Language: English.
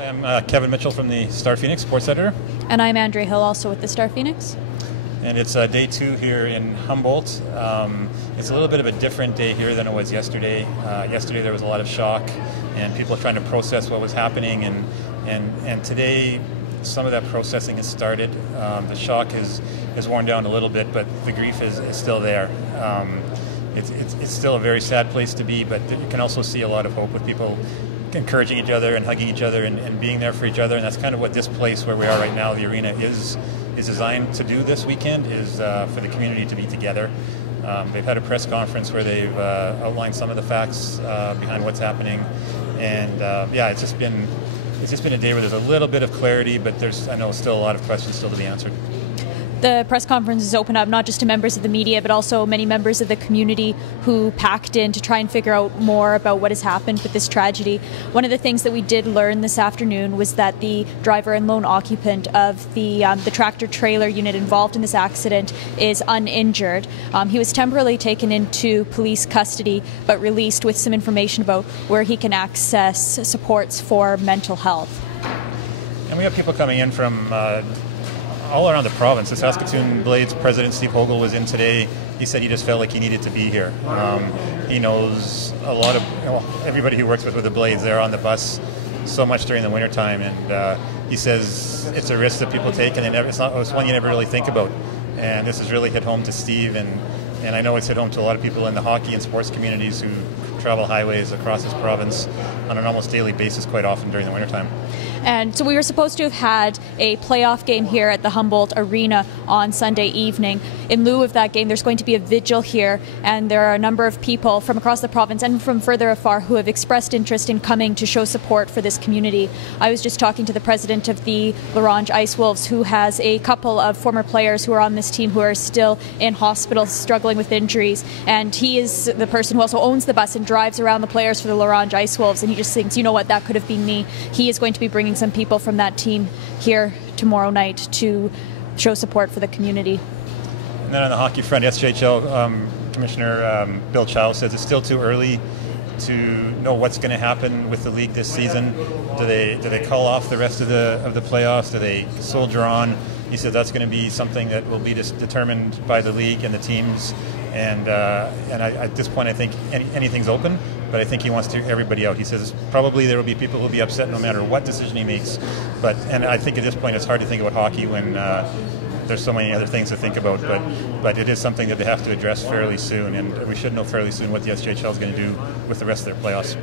I'm Kevin Mitchell from the StarPhoenix, sports editor. And I'm Andrea Hill, also with the StarPhoenix. And it's day 2 here in Humboldt. It's a little bit of a different day here than it was yesterday. Yesterday there was a lot of shock and people trying to process what was happening. And today some of that processing has started. The shock has worn down a little bit, but the grief is still there. It's still a very sad place to be, but you can also see a lot of hope with people encouraging each other and hugging each other and being there for each other. And that's kind of what this place where we are right now, the arena, is designed to do this weekend, is for the community to be together. They've had a press conference where they've outlined some of the facts behind what's happening. And yeah, it's just been a day where there's a little bit of clarity, but there's, I know, still a lot of questions still to be answered. The press conference is open up not just to members of the media, but also many members of the community who packed in to try and figure out more about what has happened with this tragedy. One of the things that we did learn this afternoon was that the driver and lone occupant of the tractor trailer unit involved in this accident is uninjured. He was temporarily taken into police custody, but released with some information about where he can access supports for mental health. And we have people coming in from all around the province. The Saskatoon Blades president, Steve Hogle, was in today. He said he just felt like he needed to be here. He knows a lot of, everybody who works with the Blades. They're on the bus so much during the wintertime, and he says it's a risk that people take, and it's one you never really think about. And this has really hit home to Steve, and I know it's hit home to a lot of people in the hockey and sports communities who travel highways across this province on an almost daily basis quite often during the wintertime. And so we were supposed to have had a playoff game here at the Humboldt Arena on Sunday evening. In lieu of that game, there's going to be a vigil here, and there are a number of people from across the province and from further afar who have expressed interest in coming to show support for this community. I was just talking to the president of the L'Orange Ice Wolves, who has a couple of former players who are on this team who are still in hospital struggling with injuries, and he is the person who also owns the bus and drives around the players for the L'Orange Ice Wolves, and he just thinks, you know what, that could have been me. He is going to be bringing some people from that team here tomorrow night to show support for the community. And then on the hockey front, SJHL Commissioner Bill Chow says it's still too early to know what's going to happen with the league this season. Do they call off the rest of the playoffs? Do they soldier on? He said that's going to be something that will be determined by the league and the teams. And at this point, I think anything's open, but I think he wants to hear everybody out. He says probably there will be people who will be upset no matter what decision he makes. And I think at this point it's hard to think about hockey when there's so many other things to think about. But it is something that they have to address fairly soon, and we should know fairly soon what the SJHL is going to do with the rest of their playoffs.